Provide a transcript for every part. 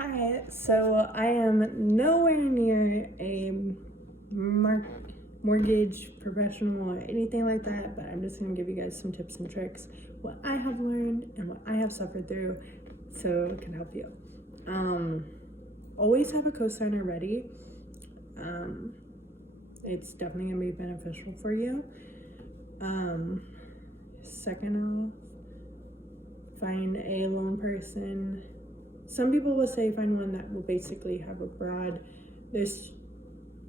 Hi, so I am nowhere near a mortgage professional or anything like that, but I'm just going to give you guys some tips and tricks, what I have learned and what I have suffered through, so it can help you. Always have a cosigner ready. It's definitely going to be beneficial for you. Second off, find a loan person. Some people will say find one that will basically have a broad, there's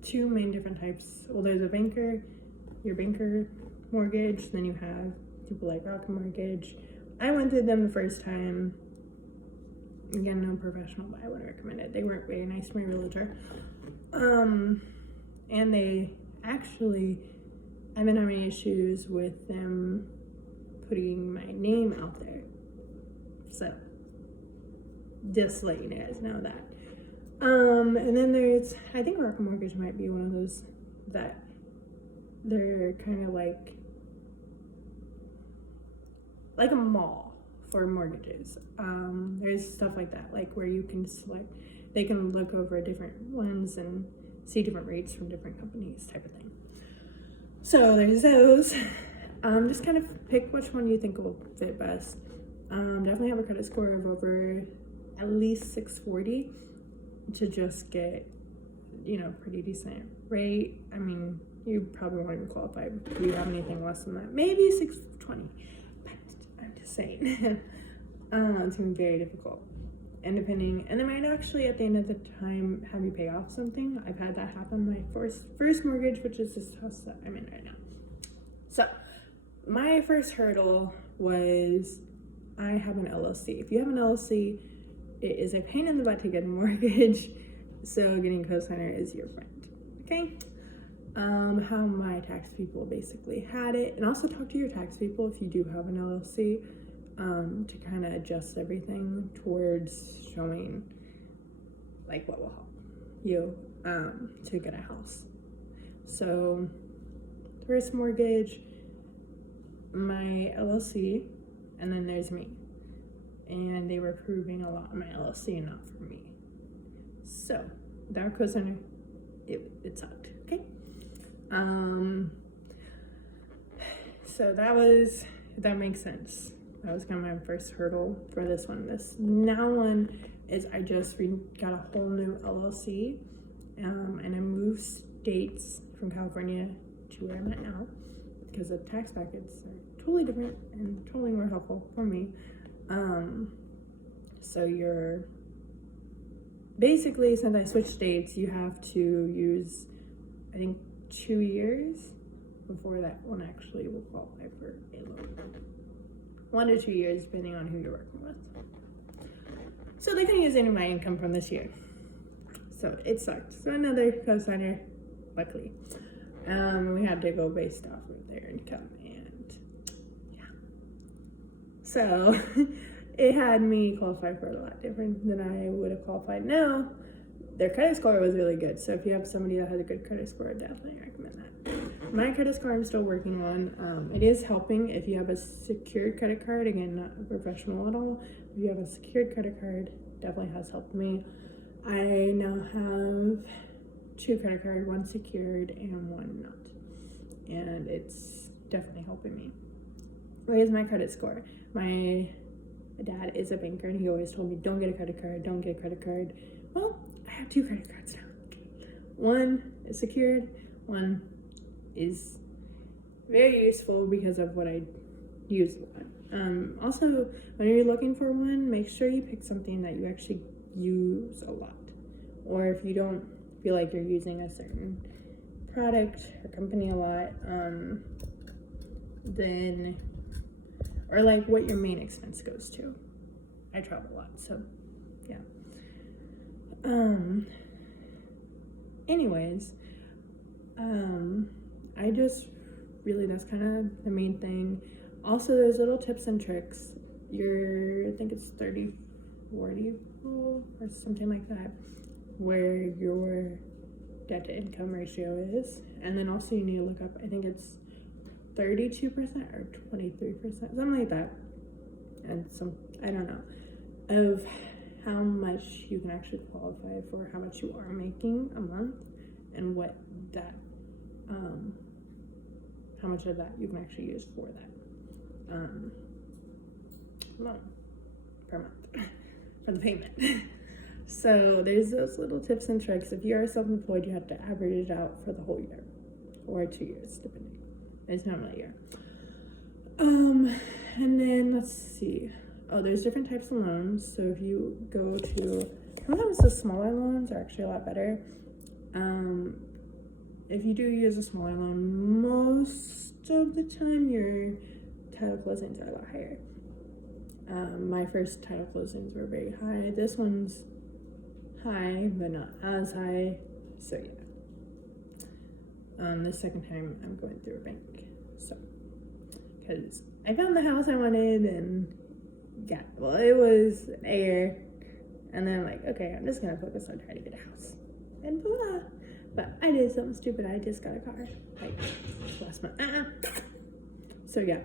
two main different types. Well, there's your banker mortgage, then you have people like Rocket Mortgage. I went through them the first time. Again, no professional, but I would recommend it. They weren't very nice to my realtor. And they actually, I've been having issues with them putting my name out there. So, just to let you guys know that. And then there's, I think Rocket Mortgage might be one of those that they're kind of like a mall for mortgages. There's stuff like that, like where you can select, they can look over different ones and see different rates from different companies type of thing. So there's those. Just kind of pick which one you think will fit best. Definitely have a credit score of over at least 640 to just get, pretty decent rate. I mean, you probably won't even qualify if you have anything less than that. Maybe 620, but I'm just saying. It's gonna be very difficult. And they might actually at the end of the time have you pay off something. I've had that happen my first mortgage, which is this house that I'm in right now. So my first hurdle was I have an LLC. If you have an LLC, it is a pain in the butt to get a mortgage, so getting a cosigner is your friend, okay? How my tax people basically had it, and also talk to your tax people if you do have an LLC, to kind of adjust everything towards showing like what will help you to get a house. So first mortgage, my LLC, and then there's me. And they were approving a lot on my LLC and not for me. So without cosigner, it sucked. Okay. So that makes sense. That was kind of my first hurdle for this one. This now one is I just got a whole new LLC, and I moved states from California to where I'm at now because the tax packets are totally different and totally more helpful for me. So you're basically, since I switched states, you have to use, I think, 2 years before that one actually will qualify for a loan. 1 to 2 years, depending on who you're working with. So they couldn't use any of my income from this year. So it sucked. So another cosigner, luckily. We had to go based off of their income, and yeah. So it had me qualify for a lot different than I would have qualified now. Their credit score was really good. So if you have somebody that has a good credit score, I definitely recommend that. My credit score I'm still working on. It is helping if you have a secured credit card. Again, not a professional at all. If you have a secured credit card, definitely has helped me. I now have 2 credit cards, one secured and one not. And it's definitely helping me. Raise my credit score. My dad is a banker and he always told me, don't get a credit card, don't get a credit card. Well, I have 2 credit cards now. One is secured, one is very useful because of what I use a lot. Also, when you're looking for one, make sure you pick something that you actually use a lot. Or if you don't feel like you're using a certain product or company a lot, then, or like what your main expense goes to. I travel a lot, so yeah. Anyways, I just really, that's kind of the main thing. Also, there's little tips and tricks. I think it's 30-40 rule or something like that, where your debt to income ratio is. And then also you need to look up, I think it's 32% or 23%, something like that. And I don't know, of how much you can actually qualify for, how much you are making a month, and what that, how much of that you can actually use for that loan per month for the payment. So there's those little tips and tricks. If you are self-employed, you have to average it out for the whole year or 2 years, depending. It's normally a year. And then let's see. Oh, there's different types of loans. So if you go to, sometimes the smaller loans are actually a lot better. If you do use a smaller loan, most of the time your title closings are a lot higher. My first title closings were very high. This one's high, but not as high. So yeah. The second time I'm going through a bank. So, because I found the house I wanted, and yeah, well, it was air, and then I'm like, okay, I'm just gonna focus on trying to get a house, and voila. But I did something stupid. I just got a car, like last month. So yeah.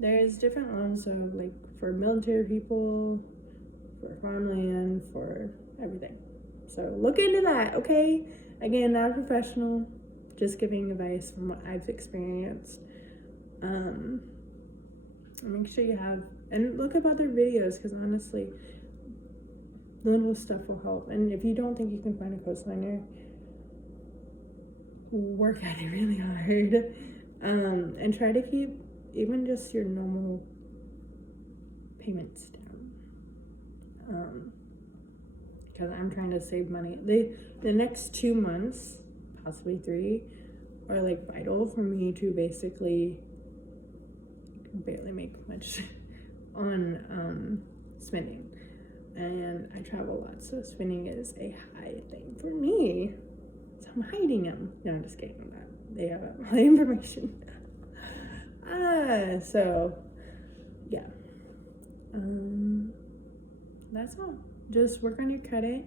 There's different loans, so like for military people, for farmland, for everything. So look into that, okay? Again, not a professional, just giving advice from what I've experienced. Make sure you have, and look up other videos, because honestly, little stuff will help. And if you don't think you can find a coastliner, work at it really hard. And try to keep even just your normal payments down. Because I'm trying to save money. The next 2 months, possibly 3, are like vital for me to basically barely make much on spending. And I travel a lot, so spending is a high thing for me. So I'm hiding them. No, I'm just kidding. They have all my information. So yeah. That's all. Just work on your credit.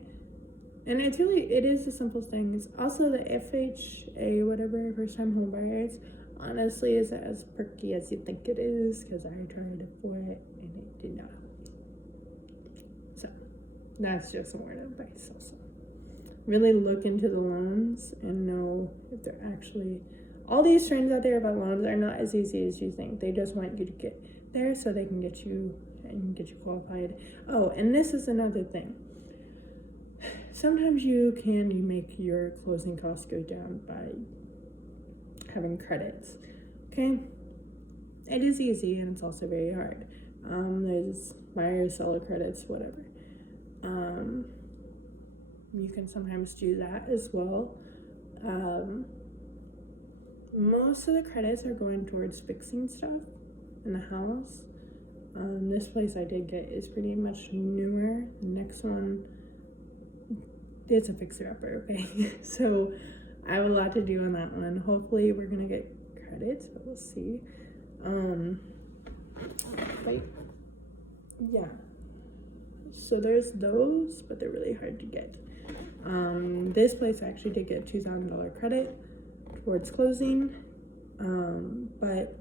And it is the simplest things. Also, the FHA, whatever, first time home buyers, honestly isn't as perky as you think it is, because I tried it for it and it did not help me. So that's just a word of advice also. Really look into the loans and know if they're actually, all these trends out there about loans are not as easy as you think. They just want you to get there so they can get you and get you qualified. Oh, and this is another thing. Sometimes you make your closing costs go down by having credits. Okay? It is easy, and it's also very hard. There's buyer, seller credits, whatever. You can sometimes do that as well. Most of the credits are going towards fixing stuff in the house. This place I did get is pretty much newer. The next one, it's a fixer-upper, okay? So I have a lot to do on that one. Hopefully we're gonna get credits, but we'll see. But yeah. So there's those, but they're really hard to get. This place actually did get $2,000 credit towards closing, but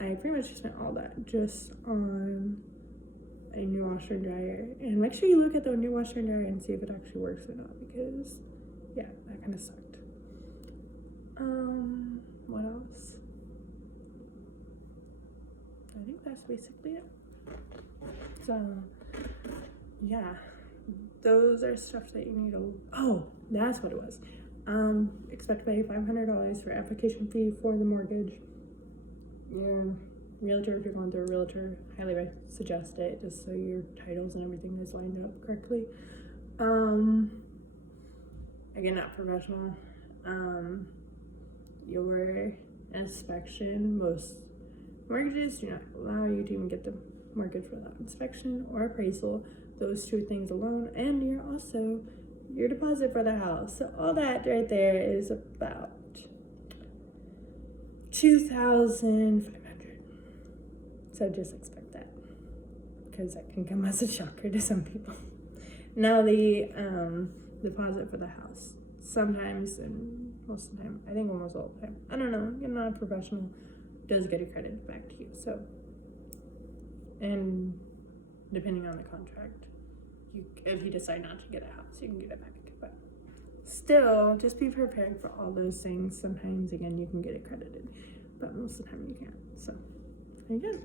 I pretty much spent all that just on a new washer and dryer. And make sure you look at the new washer and dryer and see if it actually works or not, because yeah, that kind of sucked. What else? I think that's basically it. So yeah, those are stuff that you need to, oh, that's what it was. Expect to pay $500 for application fee for the mortgage. Your realtor, if you're going through a realtor, highly suggest it, just so your titles and everything is lined up correctly. Again, not professional. Your inspection, most mortgages do not allow you to even get the mortgage without inspection or appraisal. Those 2 things alone, and your deposit for the house. So all that right there is about $2,500. So just expect that, because that can come as a shocker to some people. Now the deposit for the house, sometimes, and most of the time, I think almost all the time, I don't know, you're not a professional, does get accredited back to you. So And depending on the contract, if you decide not to get a house, you can get it back. But still, just be prepared for all those things. Sometimes, again, you can get it credited, but most of the time you can't. So there you go.